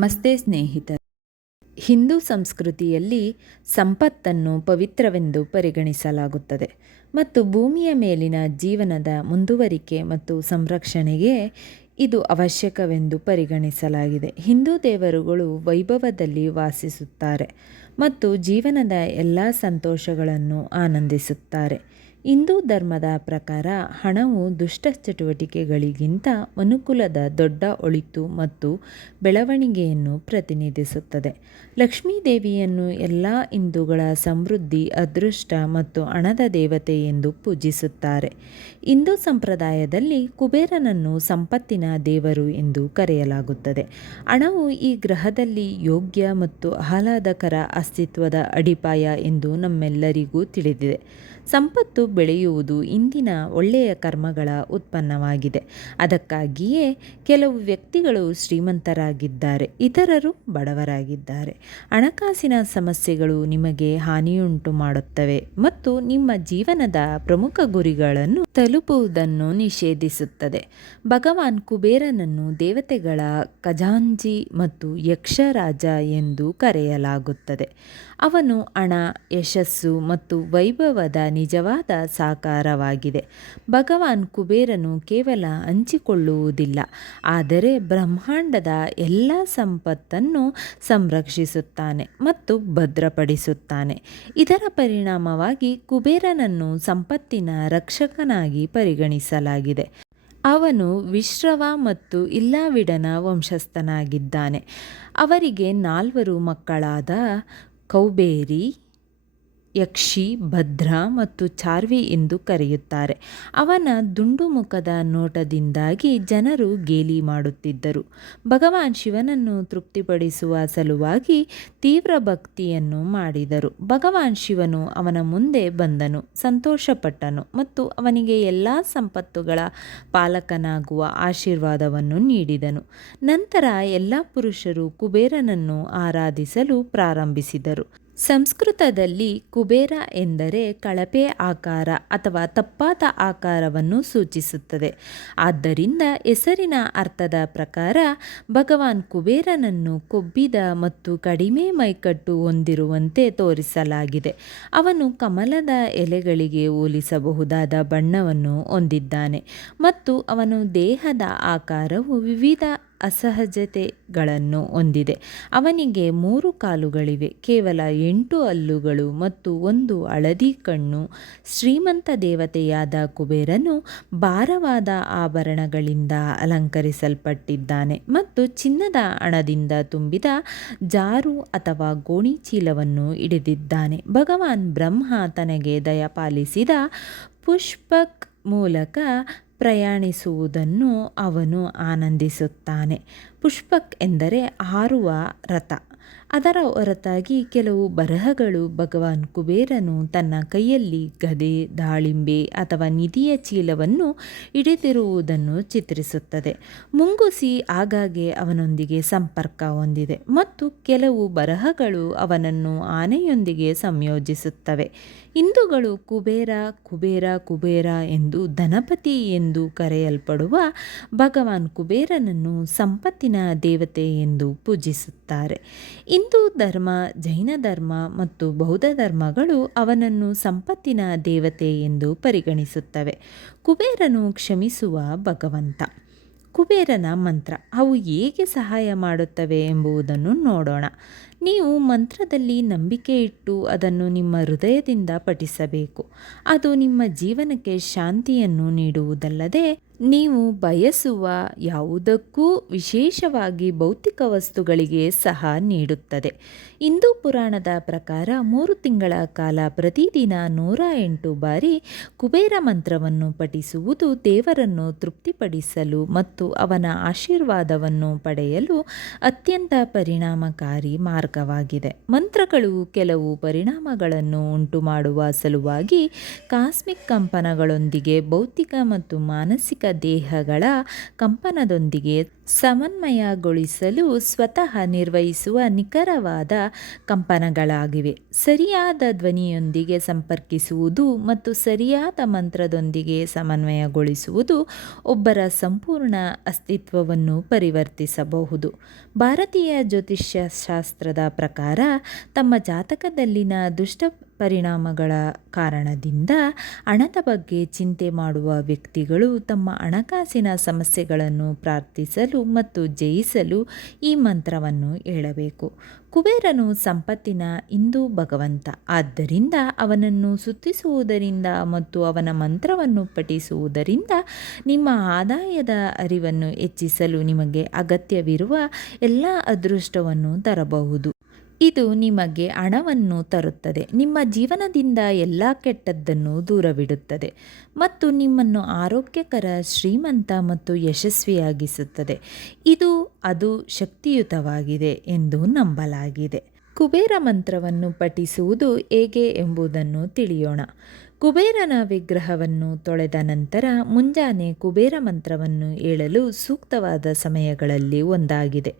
ನಮಸ್ತೆ ಸ್ನೇಹಿತರು. ಹಿಂದೂ ಸಂಸ್ಕೃತಿಯಲ್ಲಿ ಸಂಪತ್ತನ್ನು ಪವಿತ್ರವೆಂದು ಪರಿಗಣಿಸಲಾಗುತ್ತದೆ ಮತ್ತು ಭೂಮಿಯ ಮೇಲಿನ ಜೀವನದ ಮುಂದುವರಿಕೆ ಮತ್ತು ಸಂರಕ್ಷಣೆಗೆ ಇದು ಅವಶ್ಯಕವೆಂದು ಪರಿಗಣಿಸಲಾಗಿದೆ. ಹಿಂದೂ ದೇವರುಗಳು ವೈಭವದಲ್ಲಿ ವಾಸಿಸುತ್ತಾರೆ ಮತ್ತು ಜೀವನದ ಎಲ್ಲ ಸಂತೋಷಗಳನ್ನು ಆನಂದಿಸುತ್ತಾರೆ. ಹಿಂದೂ ಧರ್ಮದ ಪ್ರಕಾರ ಹಣವು ದುಷ್ಟ ಚಟುವಟಿಕೆಗಳಿಗಿಂತ ಅನುಕೂಲದ ದೊಡ್ಡ ಒಳಿತು ಮತ್ತು ಬೆಳವಣಿಗೆಯನ್ನು ಪ್ರತಿನಿಧಿಸುತ್ತದೆ. ಲಕ್ಷ್ಮೀ ದೇವಿಯನ್ನು ಎಲ್ಲ ಹಿಂದೂಗಳ ಸಮೃದ್ಧಿ, ಅದೃಷ್ಟ ಮತ್ತು ಹಣದ ದೇವತೆ ಎಂದು ಪೂಜಿಸುತ್ತಾರೆ. ಹಿಂದೂ ಸಂಪ್ರದಾಯದಲ್ಲಿ ಕುಬೇರನನ್ನು ಸಂಪತ್ತಿನ ದೇವರು ಎಂದು ಕರೆಯಲಾಗುತ್ತದೆ. ಹಣವು ಈ ಗ್ರಹದಲ್ಲಿ ಯೋಗ್ಯ ಮತ್ತು ಆಹ್ಲಾದಕರ ಅಸ್ತಿತ್ವದ ಅಡಿಪಾಯ ಎಂದು ನಮ್ಮೆಲ್ಲರಿಗೂ ತಿಳಿದಿದೆ. ಸಂಪತ್ತು ಬೆಳೆಯುವುದು ಇಂದಿನ ಒಳ್ಳೆಯ ಕರ್ಮಗಳ ಉತ್ಪನ್ನವಾಗಿದೆ. ಅದಕ್ಕಾಗಿಯೇ ಕೆಲವು ವ್ಯಕ್ತಿಗಳು ಶ್ರೀಮಂತರಾಗಿದ್ದಾರೆ, ಇತರರು ಬಡವರಾಗಿದ್ದಾರೆ. ಹಣಕಾಸಿನ ಸಮಸ್ಯೆಗಳು ನಿಮಗೆ ಹಾನಿಯುಂಟು ಮಾಡುತ್ತವೆ ಮತ್ತು ನಿಮ್ಮ ಜೀವನದ ಪ್ರಮುಖ ಗುರಿಗಳನ್ನು ತಲುಪುವುದನ್ನು ನಿಷೇಧಿಸುತ್ತದೆ. ಭಗವಾನ್ ಕುಬೇರನನ್ನು ದೇವತೆಗಳ ಖಜಾಂಜಿ ಮತ್ತು ಯಕ್ಷರಾಜ ಎಂದು ಕರೆಯಲಾಗುತ್ತದೆ. ಅವನು ಹಣ, ಯಶಸ್ಸು ಮತ್ತು ವೈಭವದ ನಿಜವಾದ ಸಾಕಾರವಾಗಿದೆ. ಭಗವಾನ್ ಕುಬೇರನು ಕೇವಲ ಹಂಚಿಕೊಳ್ಳುವುದಿಲ್ಲ. ಆದರೆ ಬ್ರಹ್ಮಾಂಡದ ಎಲ್ಲ ಸಂಪತ್ತನ್ನು ಸಂರಕ್ಷಿಸುತ್ತಾನೆ ಮತ್ತು ಭದ್ರಪಡಿಸುತ್ತಾನೆ. ಇದರ ಪರಿಣಾಮವಾಗಿ ಕುಬೇರನನ್ನು ಸಂಪತ್ತಿನ ರಕ್ಷಕನಾಗಿ ಪರಿಗಣಿಸಲಾಗಿದೆ. ಅವನು ವಿಶ್ರವ ಮತ್ತು ಇಲ್ಲಾವಿಡನ ವಂಶಸ್ಥನಾಗಿದ್ದಾನೆ. ಅವರಿಗೆ ನಾಲ್ವರು ಮಕ್ಕಳಾದ ಕೌಬೇರಿ ಯಕ್ಷಿ, ಭದ್ರ ಮತ್ತು ಚಾರ್ವಿ ಎಂದು ಕರೆಯುತ್ತಾರೆ. ಅವನ ದುಂಡು ಮುಖದ ನೋಟದಿಂದಾಗಿ ಜನರು ಗೇಲಿ ಮಾಡುತ್ತಿದ್ದರು. ಭಗವಾನ್ ಶಿವನನ್ನು ತೃಪ್ತಿಪಡಿಸುವ ಸಲುವಾಗಿ ತೀವ್ರ ಭಕ್ತಿಯನ್ನು ಮಾಡಿದರು. ಭಗವಾನ್ ಶಿವನು ಅವನ ಮುಂದೆ ಬಂದನು, ಸಂತೋಷಪಟ್ಟನು ಮತ್ತು ಅವನಿಗೆ ಎಲ್ಲ ಸಂಪತ್ತುಗಳ ಪಾಲಕನಾಗುವ ಆಶೀರ್ವಾದವನ್ನು ನೀಡಿದನು. ನಂತರ ಎಲ್ಲ ಪುರುಷರು ಕುಬೇರನನ್ನು ಆರಾಧಿಸಲು ಪ್ರಾರಂಭಿಸಿದರು. ಸಂಸ್ಕೃತದಲ್ಲಿ ಕುಬೇರ ಎಂದರೆ ಕಳಪೆ ಆಕಾರ ಅಥವಾ ತಪ್ಪಾದ ಆಕಾರವನ್ನು ಸೂಚಿಸುತ್ತದೆ. ಆದ್ದರಿಂದ ಹೆಸರಿನ ಅರ್ಥದ ಪ್ರಕಾರ ಭಗವಾನ್ ಕುಬೇರನನ್ನು ಕೊಬ್ಬಿದ ಮತ್ತು ಕಡಿಮೆ ಮೈಕಟ್ಟು ಹೊಂದಿರುವಂತೆ ತೋರಿಸಲಾಗಿದೆ. ಅವನು ಕಮಲದ ಎಲೆಗಳಿಗೆ ಹೋಲಿಸಬಹುದಾದ ಬಣ್ಣವನ್ನು ಹೊಂದಿದ್ದಾನೆ ಮತ್ತು ಅವನು ದೇಹದ ಆಕಾರವು ವಿವಿಧ ಅಸಹಜತೆಗಳನ್ನು ಹೊಂದಿದೆ. ಅವನಿಗೆ ಮೂರು ಕಾಲುಗಳಿವೆ. ಕೇವಲ ಎಂಟು ಹಲ್ಲುಗಳು ಮತ್ತು ಒಂದು ಹಳದಿ ಕಣ್ಣು. ಶ್ರೀಮಂತ ದೇವತೆಯಾದ ಕುಬೇರನು ಭಾರವಾದ ಆಭರಣಗಳಿಂದ ಅಲಂಕರಿಸಲ್ಪಟ್ಟಿದ್ದಾನೆ ಮತ್ತು ಚಿನ್ನದ ಹಣದಿಂದ ತುಂಬಿದ ಜಾರು ಅಥವಾ ಗೋಣಿ ಚೀಲವನ್ನು ಹಿಡಿದಿದ್ದಾನೆ. ಭಗವಾನ್ ಬ್ರಹ್ಮ ತನಗೆ ದಯಪಾಲಿಸಿದ ಪುಷ್ಪಕ್ ಮೂಲಕ ಪ್ರಯಾಣಿಸುವುದನ್ನು ಅವನು ಆನಂದಿಸುತ್ತಾನೆ. ಪುಷ್ಪಕ್ ಎಂದರೆ ಹಾರುವ ರಥ. ಅದರ ಹೊರತಾಗಿ ಕೆಲವು ಬರಹಗಳು ಭಗವಾನ್ ಕುಬೇರನು ತನ್ನ ಕೈಯಲ್ಲಿ ಗದೆ, ದಾಳಿಂಬೆ ಅಥವಾ ನಿಧಿಯ ಚೀಲವನ್ನು ಹಿಡಿದಿರುವುದನ್ನು ಚಿತ್ರಿಸುತ್ತದೆ. ಮುಂಗುಸಿ ಆಗಾಗ್ಗೆ ಅವನೊಂದಿಗೆ ಸಂಪರ್ಕ ಹೊಂದಿದೆ ಮತ್ತು ಕೆಲವು ಬರಹಗಳು ಅವನನ್ನು ಆನೆಯೊಂದಿಗೆ ಸಂಯೋಜಿಸುತ್ತವೆ. ಹಿಂದೂಗಳು ಕುಬೇರ ಕುಬೇರ ಕುಬೇರ ಎಂದು ಧನಪತಿ ಎಂದು ಕರೆಯಲ್ಪಡುವ ಭಗವಾನ್ ಕುಬೇರನನ್ನು ಸಂಪತ್ತಿನ ದೇವತೆ ಎಂದು ಪೂಜಿಸುತ್ತಾರೆ. ಹಿಂದೂ ಧರ್ಮ, ಜೈನ ಧರ್ಮ ಮತ್ತು ಬೌದ್ಧ ಧರ್ಮಗಳು ಅವನನ್ನು ಸಂಪತ್ತಿನ ದೇವತೆ ಎಂದು ಪರಿಗಣಿಸುತ್ತವೆ. ಕುಬೇರನು ಕ್ಷಮಿಸುವ ಭಗವಂತ. ಕುಬೇರನ ಮಂತ್ರ, ಅವು ಹೇಗೆ ಸಹಾಯ ಮಾಡುತ್ತವೆ ಎಂಬುದನ್ನು ನೋಡೋಣ. ನೀವು ಮಂತ್ರದಲ್ಲಿ ನಂಬಿಕೆ ಇಟ್ಟು ಅದನ್ನು ನಿಮ್ಮ ಹೃದಯದಿಂದ ಪಠಿಸಬೇಕು. ಅದು ನಿಮ್ಮ ಜೀವನಕ್ಕೆ ಶಾಂತಿಯನ್ನು ನೀಡುವುದಲ್ಲದೆ ನೀವು ಬಯಸುವ ಯಾವುದಕ್ಕೂ ವಿಶೇಷವಾಗಿ ಭೌತಿಕ ವಸ್ತುಗಳಿಗೆ ಸಹ ನೀಡುತ್ತದೆ. ಹಿಂದೂ ಪುರಾಣದ ಪ್ರಕಾರ ಮೂರು ತಿಂಗಳ ಕಾಲ ಪ್ರತಿದಿನ ನೂರ ಎಂಟು ಬಾರಿ ಕುಬೇರ ಮಂತ್ರವನ್ನು ಪಠಿಸುವುದು ದೇವರನ್ನು ತೃಪ್ತಿಪಡಿಸಲು ಮತ್ತು ಅವನ ಆಶೀರ್ವಾದವನ್ನು ಪಡೆಯಲು ಅತ್ಯಂತ ಪರಿಣಾಮಕಾರಿ ಮಾರ್ಗವಾಗಿದೆ. ಮಂತ್ರಗಳು ಕೆಲವು ಪರಿಣಾಮಗಳನ್ನು ಉಂಟುಮಾಡುವ ಸಲುವಾಗಿ ಕಾಸ್ಮಿಕ್ ಕಂಪನಗಳೊಂದಿಗೆ ಭೌತಿಕ ಮತ್ತು ಮಾನಸಿಕ ದೇಹಗಳ ಕಂಪನದೊಂದಿಗೆ ಸಮನ್ವಯಗೊಳಿಸಲು ಸ್ವತಃ ನಿರ್ವಹಿಸುವ ನಿಖರವಾದ ಕಂಪನಗಳಾಗಿವೆ. ಸರಿಯಾದ ಧ್ವನಿಯೊಂದಿಗೆ ಸಂಪರ್ಕಿಸುವುದು ಮತ್ತು ಸರಿಯಾದ ಮಂತ್ರದೊಂದಿಗೆ ಸಮನ್ವಯಗೊಳಿಸುವುದು ಒಬ್ಬರ ಸಂಪೂರ್ಣ ಅಸ್ತಿತ್ವವನ್ನು ಪರಿವರ್ತಿಸಬಹುದು. ಭಾರತೀಯ ಜ್ಯೋತಿಷ್ಯ ಶಾಸ್ತ್ರದ ಪ್ರಕಾರ ತಮ್ಮ ಜಾತಕದಲ್ಲಿನ ದುಷ್ಟ ಪರಿಣಾಮಗಳ ಕಾರಣದಿಂದ ಹಣದ ಬಗ್ಗೆ ಚಿಂತೆ ಮಾಡುವ ವ್ಯಕ್ತಿಗಳು ತಮ್ಮ ಹಣಕಾಸಿನ ಸಮಸ್ಯೆಗಳನ್ನು ಪ್ರಾರ್ಥಿಸಲು ಮತ್ತು ಜಯಿಸಲು ಈ ಮಂತ್ರವನ್ನು ಹೇಳಬೇಕು. ಕುಬೇರನು ಸಂಪತ್ತಿನ ಹಿಂದೂ ಭಗವಂತ. ಆದ್ದರಿಂದ ಅವನನ್ನು ಸುತ್ತಿಸುವುದರಿಂದ ಮತ್ತು ಅವನ ಮಂತ್ರವನ್ನು ಪಠಿಸುವುದರಿಂದ ನಿಮ್ಮ ಆದಾಯದ ಅರಿವನ್ನು ಹೆಚ್ಚಿಸಲು ನಿಮಗೆ ಅಗತ್ಯವಿರುವ ಎಲ್ಲ ಅದೃಷ್ಟವನ್ನು ತರಬಹುದು. ಇದು ನಿಮಗೆ ಹಣವನ್ನು ತರುತ್ತದೆ. ನಿಮ್ಮ ಜೀವನದಿಂದ ಎಲ್ಲ ಕೆಟ್ಟದ್ದನ್ನು ದೂರವಿಡುತ್ತದೆ ಮತ್ತು ನಿಮ್ಮನ್ನು ಆರೋಗ್ಯಕರ, ಶ್ರೀಮಂತ ಮತ್ತು ಯಶಸ್ವಿಯಾಗಿಸುತ್ತದೆ. ಇದು ಅದು ಶಕ್ತಿಯುತವಾಗಿದೆ ಎಂದು ನಂಬಲಾಗಿದೆ. ಕುಬೇರ ಮಂತ್ರವನ್ನು ಪಠಿಸುವುದು ಹೇಗೆ ಎಂಬುದನ್ನು ತಿಳಿಯೋಣ. ಕುಬೇರನ ವಿಗ್ರಹವನ್ನು ತೊಳೆದ ನಂತರ ಮುಂಜಾನೆ ಕುಬೇರ ಮಂತ್ರವನ್ನು ಹೇಳಲು ಸೂಕ್ತವಾದ ಸಮಯಗಳಲ್ಲಿ ಒಂದಾಗಿದೆ.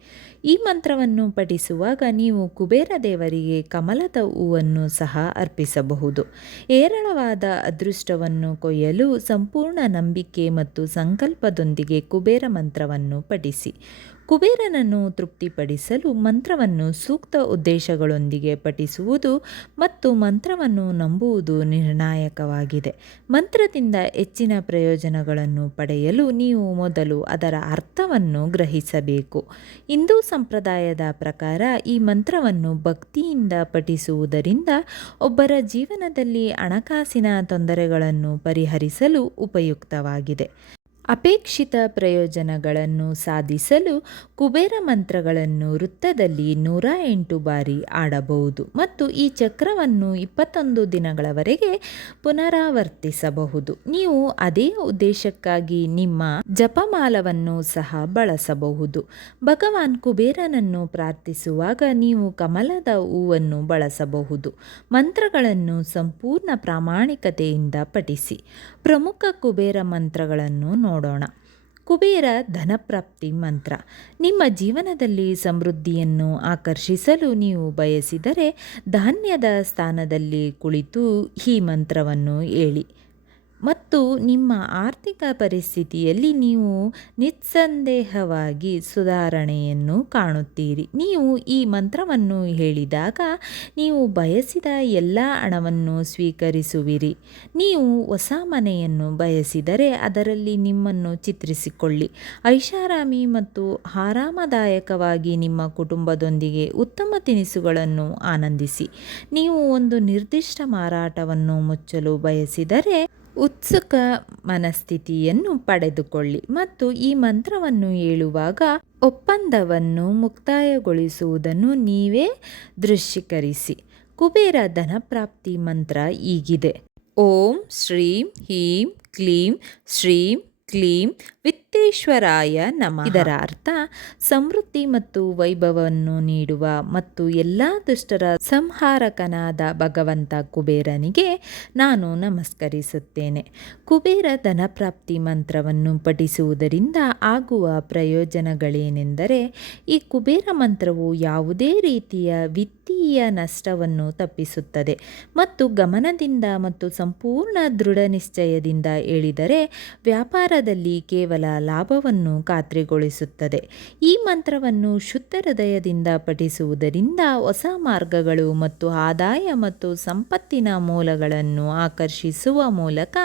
ಈ ಮಂತ್ರವನ್ನು ಪಠಿಸುವಾಗ ನೀವು ಕುಬೇರ ದೇವರಿಗೆ ಕಮಲದ ಹೂವನ್ನು ಸಹ ಅರ್ಪಿಸಬಹುದು. ಹೇರಳವಾದ ಅದೃಷ್ಟವನ್ನು ಕೊಯ್ಯಲು ಸಂಪೂರ್ಣ ನಂಬಿಕೆ ಮತ್ತು ಸಂಕಲ್ಪದೊಂದಿಗೆ ಕುಬೇರ ಮಂತ್ರವನ್ನು ಪಠಿಸಿ. ಕುಬೇರನನ್ನು ತೃಪ್ತಿಪಡಿಸಲು ಮಂತ್ರವನ್ನು ಸೂಕ್ತ ಉದ್ದೇಶಗಳೊಂದಿಗೆ ಪಠಿಸುವುದು ಮತ್ತು ಮಂತ್ರವನ್ನು ನಂಬುವುದು ನಿರ್ಣಾಯಕವಾಗಿದೆ. ಮಂತ್ರದಿಂದ ಹೆಚ್ಚಿನ ಪ್ರಯೋಜನಗಳನ್ನು ಪಡೆಯಲು ನೀವು ಮೊದಲು ಅದರ ಅರ್ಥವನ್ನು ಗ್ರಹಿಸಬೇಕು. ಹಿಂದೂ ಸಂಪ್ರದಾಯದ ಪ್ರಕಾರ ಈ ಮಂತ್ರವನ್ನು ಭಕ್ತಿಯಿಂದ ಪಠಿಸುವುದರಿಂದ ಒಬ್ಬರ ಜೀವನದಲ್ಲಿ ಹಣಕಾಸಿನ ತೊಂದರೆಗಳನ್ನು ಪರಿಹರಿಸಲು ಉಪಯುಕ್ತವಾಗಿದೆ. ಅಪೇಕ್ಷಿತ ಪ್ರಯೋಜನಗಳನ್ನು ಸಾಧಿಸಲು ಕುಬೇರ ಮಂತ್ರಗಳನ್ನು ವೃತ್ತದಲ್ಲಿ ನೂರ ಎಂಟು ಬಾರಿ ಆಡಬಹುದು ಮತ್ತು ಈ ಚಕ್ರವನ್ನು ಇಪ್ಪತ್ತೊಂದು ದಿನಗಳವರೆಗೆ ಪುನರಾವರ್ತಿಸಬಹುದು. ನೀವು ಅದೇ ಉದ್ದೇಶಕ್ಕಾಗಿ ನಿಮ್ಮ ಜಪಮಾಲವನ್ನು ಸಹ ಬಳಸಬಹುದು. ಭಗವಾನ್ ಕುಬೇರನನ್ನು ಪ್ರಾರ್ಥಿಸುವಾಗ ನೀವು ಕಮಲದ ಹೂವನ್ನು ಬಳಸಬಹುದು. ಮಂತ್ರಗಳನ್ನು ಸಂಪೂರ್ಣ ಪ್ರಾಮಾಣಿಕತೆಯಿಂದ ಪಠಿಸಿ. ಪ್ರಮುಖ ಕುಬೇರ ಮಂತ್ರಗಳನ್ನು ನೋಡೋಣ. ಕುಬೇರ ಧನಪ್ರಾಪ್ತಿ ಮಂತ್ರ. ನಿಮ್ಮ ಜೀವನದಲ್ಲಿ ಸಮೃದ್ಧಿಯನ್ನು ಆಕರ್ಷಿಸಲು ನೀವು ಬಯಸಿದರೆ ಧಾನ್ಯದ ಸ್ಥಾನದಲ್ಲಿ ಕುಳಿತು ಈ ಮಂತ್ರವನ್ನು ಹೇಳಿ. ಮತ್ತು ನಿಮ್ಮ ಆರ್ಥಿಕ ಪರಿಸ್ಥಿತಿಯಲ್ಲಿ ನೀವು ನಿಸ್ಸಂದೇಹವಾಗಿ ಸುಧಾರಣೆಯನ್ನು ಕಾಣುತ್ತೀರಿ. ನೀವು ಈ ಮಂತ್ರವನ್ನು ಹೇಳಿದಾಗ ನೀವು ಬಯಸಿದ ಎಲ್ಲ ಹಣವನ್ನು ಸ್ವೀಕರಿಸುವಿರಿ. ನೀವು ಹೊಸ ಮನೆಯನ್ನು ಬಯಸಿದರೆ ಅದರಲ್ಲಿ ನಿಮ್ಮನ್ನು ಚಿತ್ರಿಸಿಕೊಳ್ಳಿ. ಐಷಾರಾಮಿ ಮತ್ತು ಆರಾಮದಾಯಕವಾಗಿ ನಿಮ್ಮ ಕುಟುಂಬದೊಂದಿಗೆ ಉತ್ತಮ ತಿನಿಸುಗಳನ್ನು ಆನಂದಿಸಿ. ನೀವು ಒಂದು ನಿರ್ದಿಷ್ಟ ಮಾರಾಟವನ್ನು ಮುಚ್ಚಲು ಬಯಸಿದರೆ ಉತ್ಸುಕ ಮನಸ್ಥಿತಿಯನ್ನು ಪಡೆದುಕೊಳ್ಳಿ ಮತ್ತು ಈ ಮಂತ್ರವನ್ನು ಹೇಳುವಾಗ ಒಪ್ಪಂದವನ್ನು ಮುಕ್ತಾಯಗೊಳಿಸುವುದನ್ನು ನೀವೇ ದೃಶ್ಯೀಕರಿಸಿ. ಕುಬೇರ ಧನಪ್ರಾಪ್ತಿ ಮಂತ್ರ ಈಗಿದೆ ಓಂ ಶ್ರೀಂ ಹೀಂ ಕ್ಲೀಂ ಶ್ರೀಂ ಕ್ಲೀಂ ವಿತ್ತೇಶ್ವರಾಯ ನಮ. ಇದರ ಅರ್ಥ ಸಮೃದ್ಧಿ ಮತ್ತು ವೈಭವವನ್ನು ನೀಡುವ ಮತ್ತು ಎಲ್ಲ ದುಷ್ಟರ ಸಂಹಾರಕನಾದ ಭಗವಂತ ಕುಬೇರನಿಗೆ ನಾನು ನಮಸ್ಕರಿಸುತ್ತೇನೆ. ಕುಬೇರ ಧನಪ್ರಾಪ್ತಿ ಮಂತ್ರವನ್ನು ಪಠಿಸುವುದರಿಂದ ಆಗುವ ಪ್ರಯೋಜನಗಳೇನೆಂದರೆ, ಈ ಕುಬೇರ ಮಂತ್ರವು ಯಾವುದೇ ರೀತಿಯ ವಿತ್ತೀಯ ನಷ್ಟವನ್ನು ತಪ್ಪಿಸುತ್ತದೆ ಮತ್ತು ಗಮನದಿಂದ ಮತ್ತು ಸಂಪೂರ್ಣ ದೃಢ ನಿಶ್ಚಯದಿಂದ ಹೇಳಿದರೆ ವ್ಯಾಪಾರದಲ್ಲಿ ಕೇವಲ ಲಾಭವನ್ನು ಖಾತ್ರಿಗೊಳಿಸುತ್ತದೆ. ಈ ಮಂತ್ರವನ್ನು ಶುದ್ಧ ಹೃದಯದಿಂದ ಪಠಿಸುವುದರಿಂದ ಹೊಸ ಮಾರ್ಗಗಳು ಮತ್ತು ಆದಾಯ ಮತ್ತು ಸಂಪತ್ತಿನ ಮೂಲಗಳನ್ನು ಆಕರ್ಷಿಸುವ ಮೂಲಕ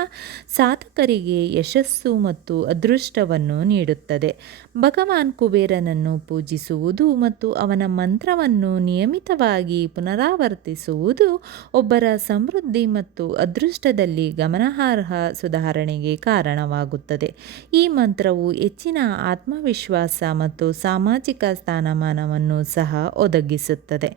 ಸಾಧಕರಿಗೆ ಯಶಸ್ಸು ಮತ್ತು ಅದೃಷ್ಟವನ್ನು ನೀಡುತ್ತದೆ. ಭಗವಾನ್ ಕುಬೇರನನ್ನು ಪೂಜಿಸುವುದು ಮತ್ತು ಅವನ ಮಂತ್ರವನ್ನು ನಿಯಮಿತವಾಗಿ ಪುನರಾವರ್ತಿಸುವುದು ಒಬ್ಬರ ಸಮೃದ್ಧಿ ಮತ್ತು ಅದೃಷ್ಟದಲ್ಲಿ ಗಮನಾರ್ಹ ಸುಧಾರಣೆಗೆ ಕಾರಣವಾಗುತ್ತದೆ. ಈ ಮಂತ್ರವು ಹೆಚ್ಚಿನ ಆತ್ಮವಿಶ್ವಾಸ ಮತ್ತು ಸಾಮಾಜಿಕ ಸ್ಥಾನಮಾನವನ್ನು ಸಹ ಒದಗಿಸುತ್ತದೆ.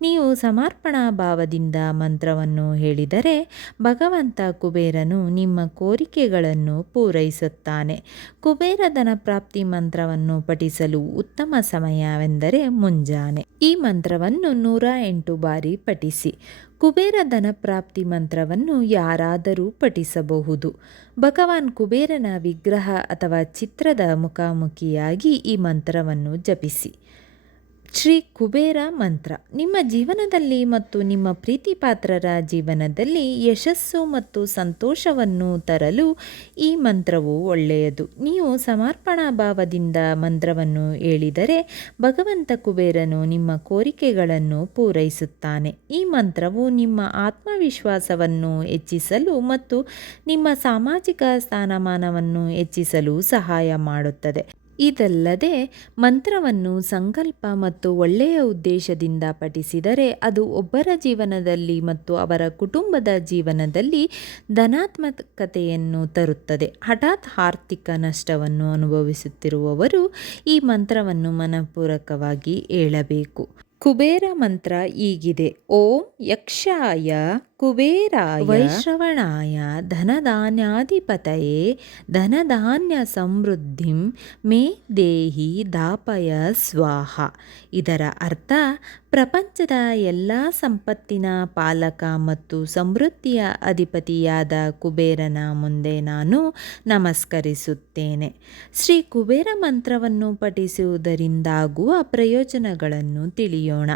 ನೀವು ಸಮರ್ಪಣಾ ಭಾವದಿಂದ ಮಂತ್ರವನ್ನು ಹೇಳಿದರೆ ಭಗವಂತ ಕುಬೇರನು ನಿಮ್ಮ ಕೋರಿಕೆಗಳನ್ನು ಪೂರೈಸುತ್ತಾನೆ. ಕುಬೇರ ಧನಪ್ರಾಪ್ತಿ ಮಂತ್ರವನ್ನು ಪಠಿಸಲು ಉತ್ತಮ ಸಮಯವೆಂದರೆ ಮುಂಜಾನೆ. ಈ ಮಂತ್ರವನ್ನು ನೂರ ಎಂಟು ಬಾರಿ ಪಠಿಸಿ. ಕುಬೇರ ಧನಪ್ರಾಪ್ತಿ ಮಂತ್ರವನ್ನು ಯಾರಾದರೂ ಪಠಿಸಬಹುದು. ಭಗವಾನ್ ಕುಬೇರನ ವಿಗ್ರಹ ಅಥವಾ ಚಿತ್ರದ ಮುಖಾಮುಖಿಯಾಗಿ ಈ ಮಂತ್ರವನ್ನು ಜಪಿಸಿ. ಶ್ರೀ ಕುಬೇರ ಮಂತ್ರ. ನಿಮ್ಮ ಜೀವನದಲ್ಲಿ ಮತ್ತು ನಿಮ್ಮ ಪ್ರೀತಿಪಾತ್ರರ ಜೀವನದಲ್ಲಿ ಯಶಸ್ಸು ಮತ್ತು ಸಂತೋಷವನ್ನು ತರಲು ಈ ಮಂತ್ರವು ಒಳ್ಳೆಯದು. ನೀವು ಸಮರ್ಪಣಾ ಭಾವದಿಂದ ಮಂತ್ರವನ್ನು ಹೇಳಿದರೆ ಭಗವಂತ ಕುಬೇರನು ನಿಮ್ಮ ಕೋರಿಕೆಗಳನ್ನು ಪೂರೈಸುತ್ತಾನೆ. ಈ ಮಂತ್ರವು ನಿಮ್ಮ ಆತ್ಮವಿಶ್ವಾಸವನ್ನು ಹೆಚ್ಚಿಸಲು ಮತ್ತು ನಿಮ್ಮ ಸಾಮಾಜಿಕ ಸ್ಥಾನಮಾನವನ್ನು ಹೆಚ್ಚಿಸಲು ಸಹಾಯ ಮಾಡುತ್ತದೆ. ಇದಲ್ಲದೆ ಮಂತ್ರವನ್ನು ಸಂಕಲ್ಪ ಮತ್ತು ಒಳ್ಳೆಯ ಉದ್ದೇಶದಿಂದ ಪಠಿಸಿದರೆ ಅದು ಒಬ್ಬರ ಜೀವನದಲ್ಲಿ ಮತ್ತು ಅವರ ಕುಟುಂಬದ ಜೀವನದಲ್ಲಿ ಧನಾತ್ಮಕತೆಯನ್ನು ತರುತ್ತದೆ. ಹಠಾತ್ ಆರ್ಥಿಕ ನಷ್ಟವನ್ನು ಅನುಭವಿಸುತ್ತಿರುವವರು ಈ ಮಂತ್ರವನ್ನು ಮನಪೂರಕವಾಗಿ ಹೇಳಬೇಕು. ಕುಬೇರ ಮಂತ್ರ ಹೀಗಿದೆ. ಓಂ ಯಕ್ಷಾಯ ಕುಬೇರಾಯ ವೈಶ್ರವಣಾಯ ಧನಧಾನ್ಯಾಧಿಪತಯೇ ಧನಧಾನ್ಯ ಸಮೃದ್ಧಿಂ ಮೇ ದೇಹಿ ದಾಪಯ ಸ್ವಾಹ. ಇದರ ಅರ್ಥ ಪ್ರಪಂಚದ ಎಲ್ಲ ಸಂಪತ್ತಿನ ಪಾಲಕ ಮತ್ತು ಸಮೃದ್ಧಿಯ ಅಧಿಪತಿಯಾದ ಕುಬೇರನ ಮುಂದೆ ನಾನು ನಮಸ್ಕರಿಸುತ್ತೇನೆ. ಶ್ರೀ ಕುಬೇರ ಮಂತ್ರವನ್ನು ಪಠಿಸುವುದರಿಂದಾಗುವ ಪ್ರಯೋಜನಗಳನ್ನು ತಿಳಿಯೋಣ.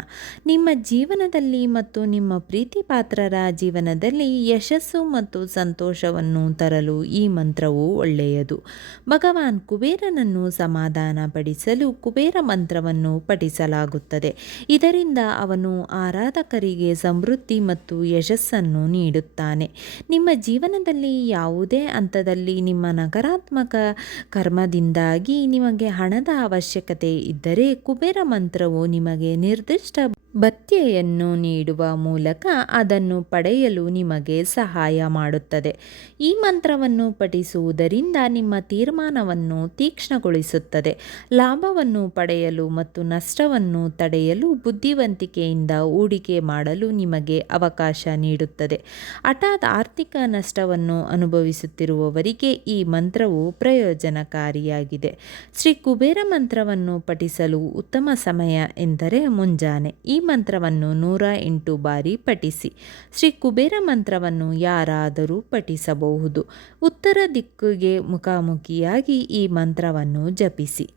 ನಿಮ್ಮ ಜೀವನದಲ್ಲಿ ಮತ್ತು ನಿಮ್ಮ ಪ್ರೀತಿಪಾತ್ರರ ಜೀವನದಲ್ಲಿ ಯಶಸ್ಸು ಮತ್ತು ಸಂತೋಷವನ್ನು ತರಲು ಈ ಮಂತ್ರವು ಒಳ್ಳೆಯದು. ಭಗವಾನ್ ಕುಬೇರನನ್ನು ಸಮಾಧಾನಪಡಿಸಲು ಕುಬೇರ ಮಂತ್ರವನ್ನು ಪಠಿಸಲಾಗುತ್ತದೆ. ಇದರಿಂದ ಅವನು ಆರಾಧಕರಿಗೆ ಸಮೃದ್ಧಿ ಮತ್ತು ಯಶಸ್ಸನ್ನು ನೀಡುತ್ತಾನೆ. ನಿಮ್ಮ ಜೀವನದಲ್ಲಿ ಯಾವುದೇ ಹಂತದಲ್ಲಿ ನಿಮ್ಮ ನಕಾರಾತ್ಮಕ ಕರ್ಮದಿಂದಾಗಿ ನಿಮಗೆ ಹಣದ ಅವಶ್ಯಕತೆ ಇದ್ದರೆ ಕುಬೇರ ಮಂತ್ರವು ನಿಮಗೆ ನಿರ್ದಿಷ್ಟ ಭತ್ಯೆಯನ್ನು ನೀಡುವ ಮೂಲಕ ಅದನ್ನು ಪಡೆಯಲು ನಿಮಗೆ ಸಹಾಯ ಮಾಡುತ್ತದೆ. ಈ ಮಂತ್ರವನ್ನು ಪಠಿಸುವುದರಿಂದ ನಿಮ್ಮ ತೀರ್ಮಾನವನ್ನು ತೀಕ್ಷ್ಣಗೊಳಿಸುತ್ತದೆ. ಲಾಭವನ್ನು ಪಡೆಯಲು ಮತ್ತು ನಷ್ಟವನ್ನು ತಡೆಯಲು ಬುದ್ಧಿವಂತಿಕೆಯಿಂದ ಹೂಡಿಕೆ ಮಾಡಲು ನಿಮಗೆ ಅವಕಾಶ ನೀಡುತ್ತದೆ. ಹಠಾತ್ ಆರ್ಥಿಕ ನಷ್ಟವನ್ನು ಅನುಭವಿಸುತ್ತಿರುವವರಿಗೆ ಈ ಮಂತ್ರವು ಪ್ರಯೋಜನಕಾರಿಯಾಗಿದೆ. ಶ್ರೀ ಕುಬೇರ ಮಂತ್ರವನ್ನು ಪಠಿಸಲು ಉತ್ತಮ ಸಮಯ ಎಂದರೆ ಮುಂಜಾನೆ. ಈ ಮಂತ್ರವನ್ನು ನೂರ ಎಂಟು ಬಾರಿ ಪಠಿಸಿ. ಶ್ರೀ ಕುಬೇರ ಮಂತ್ರವನ್ನು ಯಾರಾದರೂ ಪಠಿಸಬಹುದು. ಉತ್ತರ ದಿಕ್ಕಿಗೆ ಮುಖಾಮುಖಿಯಾಗಿ ಈ ಮಂತ್ರವನ್ನು ಜಪಿಸಿ.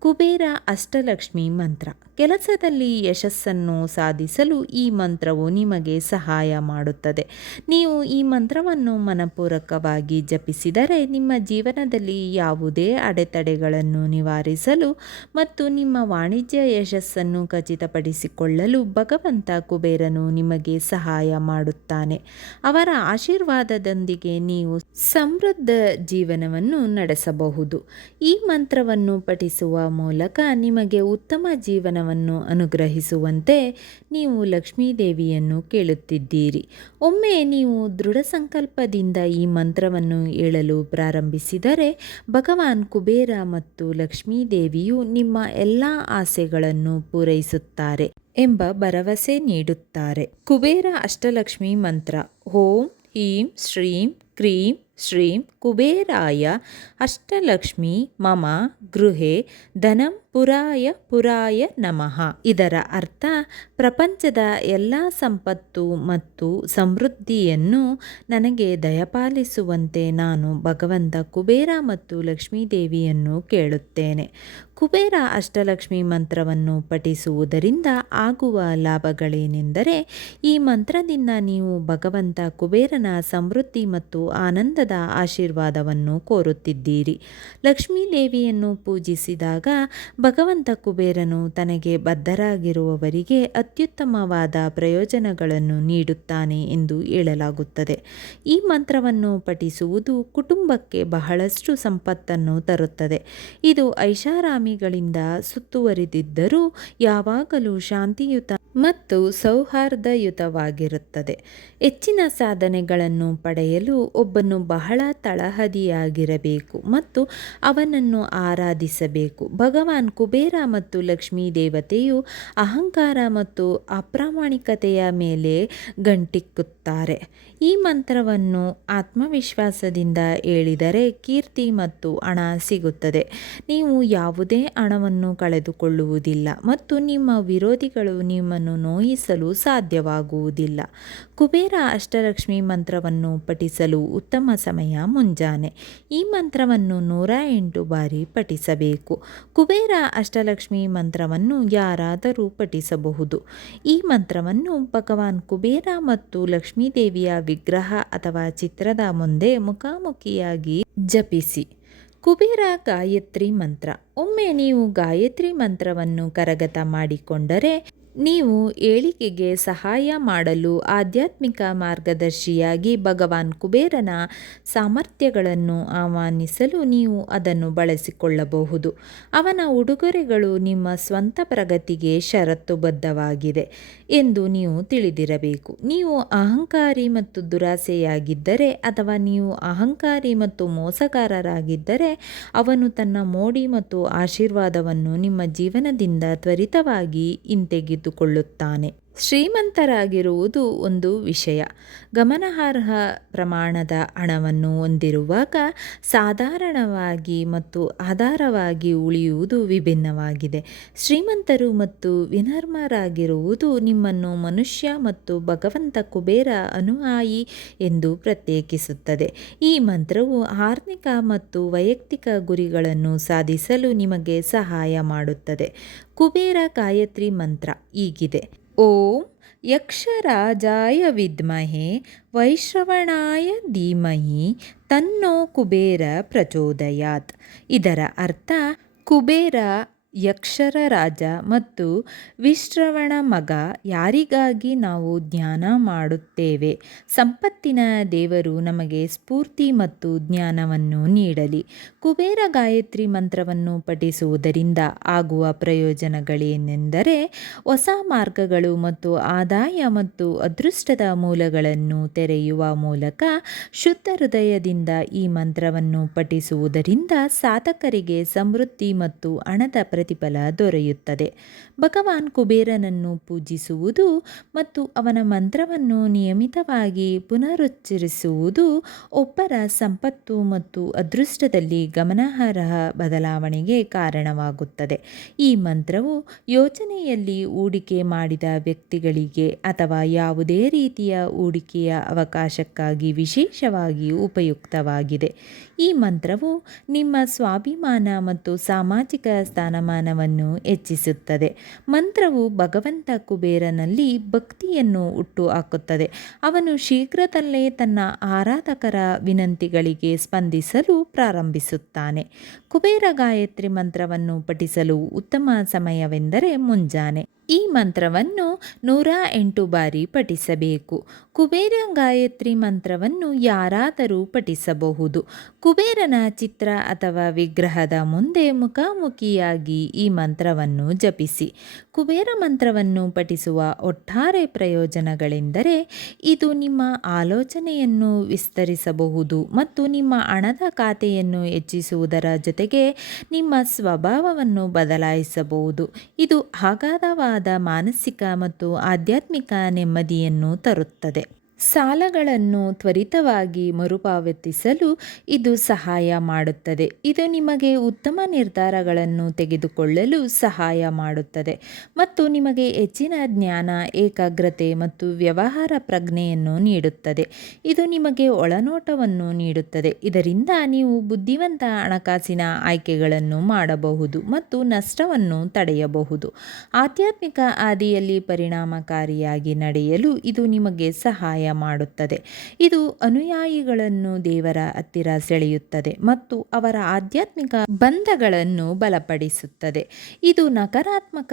ಕುಬೇರ ಅಷ್ಟಲಕ್ಷ್ಮಿ ಮಂತ್ರ. ಕೆಲಸದಲ್ಲಿ ಯಶಸ್ಸನ್ನು ಸಾಧಿಸಲು ಈ ಮಂತ್ರವು ನಿಮಗೆ ಸಹಾಯ ಮಾಡುತ್ತದೆ. ನೀವು ಈ ಮಂತ್ರವನ್ನು ಮನಪೂರ್ವಕವಾಗಿ ಜಪಿಸಿದರೆ ನಿಮ್ಮ ಜೀವನದಲ್ಲಿ ಯಾವುದೇ ಅಡೆತಡೆಗಳನ್ನು ನಿವಾರಿಸಲು ಮತ್ತು ನಿಮ್ಮ ವಾಣಿಜ್ಯ ಯಶಸ್ಸನ್ನು ಖಚಿತಪಡಿಸಿಕೊಳ್ಳಲು ಭಗವಂತ ಕುಬೇರನು ನಿಮಗೆ ಸಹಾಯ ಮಾಡುತ್ತಾನೆ. ಅವರ ಆಶೀರ್ವಾದದೊಂದಿಗೆ ನೀವು ಸಮೃದ್ಧ ಜೀವನವನ್ನು ನಡೆಸಬಹುದು. ಈ ಮಂತ್ರವನ್ನು ಪಠಿಸುವ ಮೂಲಕ ನಿಮಗೆ ಉತ್ತಮ ಜೀವನವನ್ನು ಅನುಗ್ರಹಿಸುವಂತೆ ನೀವು ಲಕ್ಷ್ಮೀದೇವಿಯನ್ನು ಕೇಳುತ್ತಿದ್ದೀರಿ. ಒಮ್ಮೆ ನೀವು ದೃಢ ಸಂಕಲ್ಪದಿಂದ ಈ ಮಂತ್ರವನ್ನು ಹೇಳಲು ಪ್ರಾರಂಭಿಸಿದರೆ ಭಗವಾನ್ ಕುಬೇರ ಮತ್ತು ಲಕ್ಷ್ಮೀದೇವಿಯು ನಿಮ್ಮ ಎಲ್ಲ ಆಸೆಗಳನ್ನು ಪೂರೈಸುತ್ತಾರೆ ಎಂಬ ಭರವಸೆ ನೀಡುತ್ತಾರೆ. ಕುಬೇರ ಅಷ್ಟಲಕ್ಷ್ಮಿ ಮಂತ್ರ, ಓಂ, ಹೀಂ, ಶ್ರೀಂ, ಕ್ರೀಂ ಶ್ರೀಂ ಕುಬೇರಾಯ ಅಷ್ಟಲಕ್ಷ್ಮಿ ಮಮ ಗೃಹೆ ಧನಂ ಪುರಾಯ ಪುರಾಯ ನಮಃ. ಇದರ ಅರ್ಥ, ಪ್ರಪಂಚದ ಎಲ್ಲ ಸಂಪತ್ತು ಮತ್ತು ಸಮೃದ್ಧಿಯನ್ನು ನನಗೆ ದಯಪಾಲಿಸುವಂತೆ ನಾನು ಭಗವಂತ ಕುಬೇರ ಮತ್ತು ಲಕ್ಷ್ಮೀದೇವಿಯನ್ನು ಕೇಳುತ್ತೇನೆ. ಕುಬೇರ ಅಷ್ಟಲಕ್ಷ್ಮಿ ಮಂತ್ರವನ್ನು ಪಠಿಸುವುದರಿಂದ ಆಗುವ ಲಾಭಗಳೇನೆಂದರೆ, ಈ ಮಂತ್ರದಿಂದ ನೀವು ಭಗವಂತ ಕುಬೇರನ ಸಮೃದ್ಧಿ ಮತ್ತು ಆನಂದದ ಆಶೀರ್ವಾದವನ್ನು ಕೋರುತ್ತಿದ್ದೀರಿ. ಲಕ್ಷ್ಮೀದೇವಿಯನ್ನು ಪೂಜಿಸಿದಾಗ ಭಗವಂತ ಕುಬೇರನು ತನಗೆ ಬದ್ಧರಾಗಿರುವವರಿಗೆ ಅತ್ಯುತ್ತಮವಾದ ಪ್ರಯೋಜನಗಳನ್ನು ನೀಡುತ್ತಾನೆ ಎಂದು ಹೇಳಲಾಗುತ್ತದೆ. ಈ ಮಂತ್ರವನ್ನು ಪಠಿಸುವುದು ಕುಟುಂಬಕ್ಕೆ ಬಹಳಷ್ಟು ಸಂಪತ್ತನ್ನು ತರುತ್ತದೆ. ಇದು ಐಷಾರಾಮಿಗಳಿಂದ ಸುತ್ತುವರಿದಿದ್ದರೂ ಯಾವಾಗಲೂ ಶಾಂತಿಯುತ ಮತ್ತು ಸೌಹಾರ್ದಯುತವಾಗಿರುತ್ತದೆ. ಹೆಚ್ಚಿನ ಸಾಧನೆಗಳನ್ನು ಪಡೆಯಲು ಒಬ್ಬನು ಬಹಳ ತಳಹದಿಯಾಗಿರಬೇಕು ಮತ್ತು ಅವನನ್ನು ಆರಾಧಿಸಬೇಕು. ಭಗವಾನ್ ಕುಬೇರ ಮತ್ತು ಲಕ್ಷ್ಮೀ ದೇವತೆಯು ಅಹಂಕಾರ ಮತ್ತು ಅಪ್ರಾಮಾಣಿಕತೆಯ ಮೇಲೆ ಗಂಟಿಕ್ಕುತ್ತಾರೆ. ಈ ಮಂತ್ರವನ್ನು ಆತ್ಮವಿಶ್ವಾಸದಿಂದ ಹೇಳಿದರೆ ಕೀರ್ತಿ ಮತ್ತು ಹಣ ಸಿಗುತ್ತದೆ. ನೀವು ಯಾವುದೇ ಹಣವನ್ನು ಕಳೆದುಕೊಳ್ಳುವುದಿಲ್ಲ ಮತ್ತು ನಿಮ್ಮ ವಿರೋಧಿಗಳು ನಿಮ್ಮನ್ನು ನೋಯಿಸಲು ಸಾಧ್ಯವಾಗುವುದಿಲ್ಲ. ಕುಬೇರ ಅಷ್ಟಲಕ್ಷ್ಮಿ ಮಂತ್ರವನ್ನು ಪಠಿಸಲು ಉತ್ತಮ ಸಮಯ ಮುಂಜಾನೆ. ಈ ಮಂತ್ರವನ್ನು ನೂರ ಎಂಟು ಬಾರಿ ಪಠಿಸಬೇಕು. ಕುಬೇರ ಅಷ್ಟಲಕ್ಷ್ಮಿ ಮಂತ್ರವನ್ನು ಯಾರಾದರೂ ಪಠಿಸಬಹುದು. ಈ ಮಂತ್ರವನ್ನು ಭಗವಾನ್ ಕುಬೇರ ಮತ್ತು ಲಕ್ಷ್ಮೀದೇವಿಯ ವಿಗ್ರಹ ಅಥವಾ ಚಿತ್ರದ ಮುಂದೆ ಮುಖಾಮುಖಿಯಾಗಿ ಜಪಿಸಿ. ಕುಬೇರ ಗಾಯತ್ರಿ ಮಂತ್ರ. ಒಮ್ಮೆ ನೀವು ಗಾಯತ್ರಿ ಮಂತ್ರವನ್ನು ಕರಗತ ಮಾಡಿಕೊಂಡರೆ ನೀವು ಏಳಿಗೆಗೆ ಸಹಾಯ ಮಾಡಲು ಆಧ್ಯಾತ್ಮಿಕ ಮಾರ್ಗದರ್ಶಿಯಾಗಿ ಭಗವಾನ್ ಕುಬೇರನ ಸಾಮರ್ಥ್ಯಗಳನ್ನು ಆಹ್ವಾನಿಸಲು ನೀವು ಅದನ್ನು ಬಳಸಿಕೊಳ್ಳಬಹುದು. ಅವನ ಉಡುಗೊರೆಗಳು ನಿಮ್ಮ ಸ್ವಂತ ಪ್ರಗತಿಗೆ ಷರತ್ತುಬದ್ಧವಾಗಿದೆ ಎಂದು ನೀವು ತಿಳಿದಿರಬೇಕು. ನೀವು ಅಹಂಕಾರಿ ಮತ್ತು ದುರಾಸೆಯಾಗಿದ್ದರೆ ಅಥವಾ ನೀವು ಅಹಂಕಾರಿ ಮತ್ತು ಮೋಸಗಾರರಾಗಿದ್ದರೆ ಅವನು ತನ್ನ ಮೋಡಿ ಮತ್ತು ಆಶೀರ್ವಾದವನ್ನು ನಿಮ್ಮ ಜೀವನದಿಂದ ತ್ವರಿತವಾಗಿ ಹಿಂತೆಗೆದುಕೊಳ್ಳುತ್ತಾನೆ ಶ್ರೀಮಂತರಾಗಿರುವುದು ಒಂದು ವಿಷಯ. ಗಮನಾರ್ಹ ಪ್ರಮಾಣದ ಹಣವನ್ನು ಹೊಂದಿರುವಾಗ ಸಾಧಾರಣವಾಗಿ ಮತ್ತು ಆಧಾರವಾಗಿ ಉಳಿಯುವುದು ವಿಭಿನ್ನವಾಗಿದೆ. ಶ್ರೀಮಂತರು ಮತ್ತು ವಿನರ್ಮರಾಗಿರುವುದು ನಿಮ್ಮನ್ನು ಮನುಷ್ಯ ಮತ್ತು ಭಗವಂತ ಕುಬೇರ ಅನುಯಾಯಿ ಎಂದು ಪ್ರತ್ಯೇಕಿಸುತ್ತದೆ. ಈ ಮಂತ್ರವು ಆರ್ಥಿಕ ಮತ್ತು ವೈಯಕ್ತಿಕ ಗುರಿಗಳನ್ನು ಸಾಧಿಸಲು ನಿಮಗೆ ಸಹಾಯ ಮಾಡುತ್ತದೆ. ಕುಬೇರ ಗಾಯತ್ರಿ ಮಂತ್ರ ಹೀಗಿದೆ. ಓಂ ಯಕ್ಷರಾಜಾಯ ವಿದ್ಮಹೆ ವೈಶ್ರವಣಾಯ ಧೀಮಹಿ ತನ್ನೋ ಕುಬೇರ ಪ್ರಚೋದಯಾತ್. ಇದರ ಅರ್ಥ ಕುಬೇರ ಯಕ್ಷರ ರಾಜ ಮತ್ತು ವಿಶ್ರವಣ ಮಗ ಯಾರಿಗಾಗಿ ನಾವು ಧ್ಯಾನ ಮಾಡುತ್ತೇವೆ? ಸಂಪತ್ತಿನ ದೇವರು ನಮಗೆ ಸ್ಫೂರ್ತಿ ಮತ್ತು ಜ್ಞಾನವನ್ನು ನೀಡಲಿ. ಕುಬೇರ ಗಾಯತ್ರಿ ಮಂತ್ರವನ್ನು ಪಠಿಸುವುದರಿಂದ ಆಗುವ ಪ್ರಯೋಜನಗಳೇನೆಂದರೆ ಹೊಸ ಮಾರ್ಗಗಳು ಮತ್ತು ಆದಾಯ ಮತ್ತು ಅದೃಷ್ಟದ ಮೂಲಗಳನ್ನು ತೆರೆಯುವ ಮೂಲಕ ಶುದ್ಧ ಹೃದಯದಿಂದ ಈ ಮಂತ್ರವನ್ನು ಪಠಿಸುವುದರಿಂದ ಸಾಧಕರಿಗೆ ಸಮೃದ್ಧಿ ಮತ್ತು ಹಣದ ಪ್ರತಿಫಲ ದೊರೆಯುತ್ತದೆ. ಭಗವಾನ್ ಕುಬೇರನನ್ನು ಪೂಜಿಸುವುದು ಮತ್ತು ಅವನ ಮಂತ್ರವನ್ನು ನಿಯಮಿತವಾಗಿ ಪುನರುಚ್ಚರಿಸುವುದು ಒಬ್ಬರ ಸಂಪತ್ತು ಮತ್ತು ಅದೃಷ್ಟದಲ್ಲಿ ಗಮನಾರ್ಹ ಬದಲಾವಣೆಗೆ ಕಾರಣವಾಗುತ್ತದೆ. ಈ ಮಂತ್ರವು ಯೋಜನೆಯಲ್ಲಿ ಹೂಡಿಕೆ ಮಾಡಿದ ವ್ಯಕ್ತಿಗಳಿಗೆ ಅಥವಾ ಯಾವುದೇ ರೀತಿಯ ಹೂಡಿಕೆಯ ಅವಕಾಶಕ್ಕಾಗಿ ವಿಶೇಷವಾಗಿ ಉಪಯುಕ್ತವಾಗಿದೆ. ಈ ಮಂತ್ರವು ನಿಮ್ಮ ಸ್ವಾಭಿಮಾನ ಮತ್ತು ಸಾಮಾಜಿಕ ಸ್ಥಾನಮಾನವನ್ನು ಹೆಚ್ಚಿಸುತ್ತದೆ. ಮಂತ್ರವು ಭಗವಂತ ಕುಬೇರನಲ್ಲಿ ಭಕ್ತಿಯನ್ನು ಹುಟ್ಟು ಹಾಕುತ್ತದೆ ಅವನು ಶೀಘ್ರದಲ್ಲೇ ತನ್ನ ಆರಾಧಕರ ವಿನಂತಿಗಳಿಗೆ ಸ್ಪಂದಿಸಲು ಪ್ರಾರಂಭಿಸುತ್ತಾನೆ. ಕುಬೇರ ಗಾಯತ್ರಿ ಮಂತ್ರವನ್ನು ಪಠಿಸಲು ಉತ್ತಮ ಸಮಯವೆಂದರೆ ಮುಂಜಾನೆ. ಈ ಮಂತ್ರವನ್ನು ನೂರ ಎಂಟು ಬಾರಿ ಪಠಿಸಬೇಕು. ಕುಬೇರ ಗಾಯತ್ರಿ ಮಂತ್ರವನ್ನು ಯಾರಾದರೂ ಪಠಿಸಬಹುದು. ಕುಬೇರನ ಚಿತ್ರ ಅಥವಾ ವಿಗ್ರಹದ ಮುಂದೆ ಮುಖಾಮುಖಿಯಾಗಿ ಈ ಮಂತ್ರವನ್ನು ಜಪಿಸಿ. ಕುಬೇರ ಮಂತ್ರವನ್ನು ಪಠಿಸುವ ಒಟ್ಟಾರೆ ಪ್ರಯೋಜನಗಳೆಂದರೆ ಇದು ನಿಮ್ಮ ಆಲೋಚನೆಯನ್ನು ವಿಸ್ತರಿಸಬಹುದು ಮತ್ತು ನಿಮ್ಮ ಹಣದ ಖಾತೆಯನ್ನು ಹೆಚ್ಚಿಸುವುದರ ಜೊತೆಗೆ ನಿಮ್ಮ ಸ್ವಭಾವವನ್ನು ಬದಲಾಯಿಸಬಹುದು. ಇದು ಅಗಾಧವಾದ ಮಾನಸಿಕ ಮತ್ತು ಆಧ್ಯಾತ್ಮಿಕ ನೆಮ್ಮದಿಯನ್ನು ತರುತ್ತದೆ. ಸಾಲಗಳನ್ನು ತ್ವರಿತವಾಗಿ ಮರುಪಾವತಿಸಲು ಇದು ಸಹಾಯ ಮಾಡುತ್ತದೆ. ಇದು ನಿಮಗೆ ಉತ್ತಮ ನಿರ್ಧಾರಗಳನ್ನು ತೆಗೆದುಕೊಳ್ಳಲು ಸಹಾಯ ಮಾಡುತ್ತದೆ. ಮತ್ತು ನಿಮಗೆ ಹೆಚ್ಚಿನ ಜ್ಞಾನ, ಏಕಾಗ್ರತೆ ಮತ್ತು ವ್ಯವಹಾರ ಪ್ರಜ್ಞೆಯನ್ನು ನೀಡುತ್ತದೆ. ಇದು ನಿಮಗೆ ಒಳನೋಟವನ್ನು ನೀಡುತ್ತದೆ. ಇದರಿಂದ ನೀವು ಬುದ್ಧಿವಂತ ಹಣಕಾಸಿನ ಆಯ್ಕೆಗಳನ್ನು ಮಾಡಬಹುದು ಮತ್ತು ನಷ್ಟವನ್ನು ತಡೆಯಬಹುದು. ಆಧ್ಯಾತ್ಮಿಕ ಆದಿಯಲ್ಲಿ ಪರಿಣಾಮಕಾರಿಯಾಗಿ ನಡೆಯಲು ಇದು ನಿಮಗೆ ಸಹಾಯ ಮಾಡುತ್ತದೆ. ಇದು ಅನುಯಾಯಿಗಳನ್ನು ದೇವರ ಹತ್ತಿರ ಸೆಳೆಯುತ್ತದೆ ಮತ್ತು ಅವರ ಆಧ್ಯಾತ್ಮಿಕ ಬಂಧಗಳನ್ನು ಬಲಪಡಿಸುತ್ತದೆ. ಇದು ನಕಾರಾತ್ಮಕ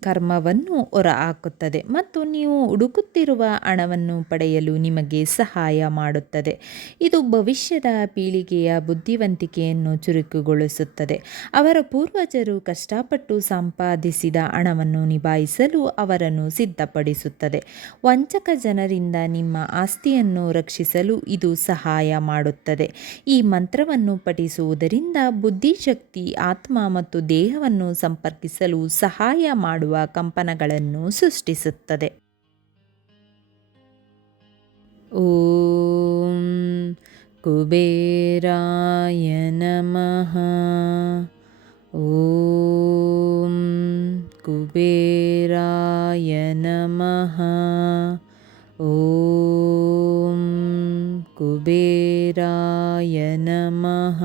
ಕರ್ಮವನ್ನು ಹೊರಹಾಕುತ್ತದೆ ಮತ್ತು ನೀವು ಹುಡುಕುತ್ತಿರುವ ಹಣವನ್ನು ಪಡೆಯಲು ನಿಮಗೆ ಸಹಾಯ ಮಾಡುತ್ತದೆ. ಇದು ಭವಿಷ್ಯದ ಪೀಳಿಗೆಯ ಬುದ್ಧಿವಂತಿಕೆಯನ್ನು ಚುರುಕುಗೊಳಿಸುತ್ತದೆ. ಅವರ ಪೂರ್ವಜರು ಕಷ್ಟಪಟ್ಟು ಸಂಪಾದಿಸಿದ ಹಣವನ್ನು ನಿಭಾಯಿಸಲು ಅವರನ್ನು ಸಿದ್ಧಪಡಿಸುತ್ತದೆ. ವಂಚಕ ಜನರಿಂದ ನಿಮ್ಮ ಆಸ್ತಿಯನ್ನು ರಕ್ಷಿಸಲು ಇದು ಸಹಾಯ ಮಾಡುತ್ತದೆ. ಈ ಮಂತ್ರವನ್ನು ಪಠಿಸುವುದರಿಂದ ಬುದ್ಧಿಶಕ್ತಿ, ಆತ್ಮ ಮತ್ತು ದೇಹವನ್ನು ಸಂಪರ್ಕಿಸಲು ಸಹಾಯ ಮಾಡುವ ಕಂಪನಗಳನ್ನು ಸೃಷ್ಟಿಸುತ್ತದೆ. ಓಂ ಕುಬೇರಾಯ ನಮಃ. ಓಂ ಕುಬೇರಾಯ ನಮಃ. ॐ कुबेराय नमः।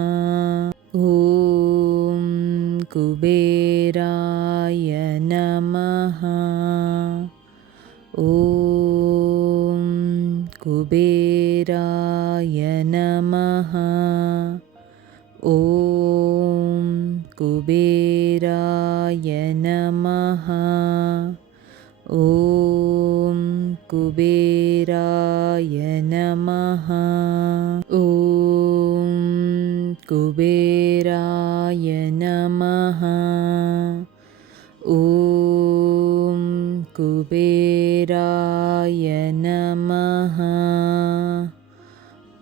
ॐ कुबेराय नमः। ॐ कुबेराय नमः। ॐ कुबेराय नमः। कुबेराय नमः। ॐ कुबेराय नमः। ॐ कुबेराय नमः।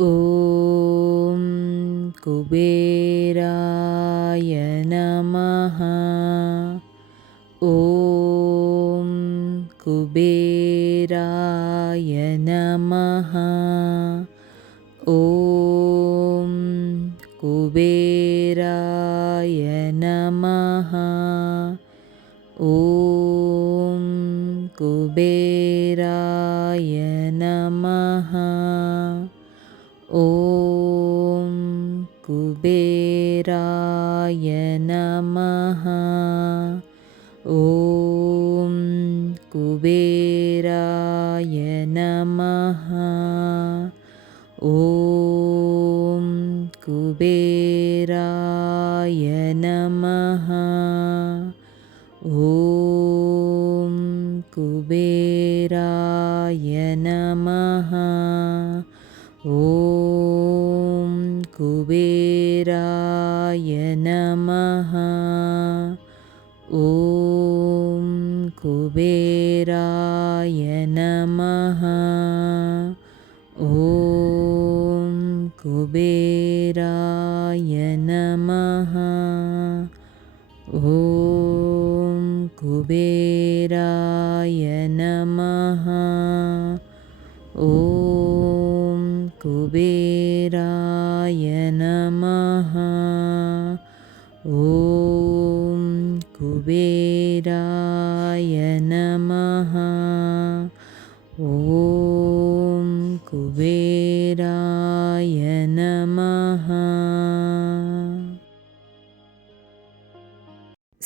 ॐ कुबेराय नमः। ॐ कुबेराय नमः ॐ कुबेराय नमः ॐ कुबेराय नमः ॐ कुबेराय नमः ॐ कुबेराय नमः। ॐ कुबेर ॐ कुबेराय नमः ॐ कुबेराय नमः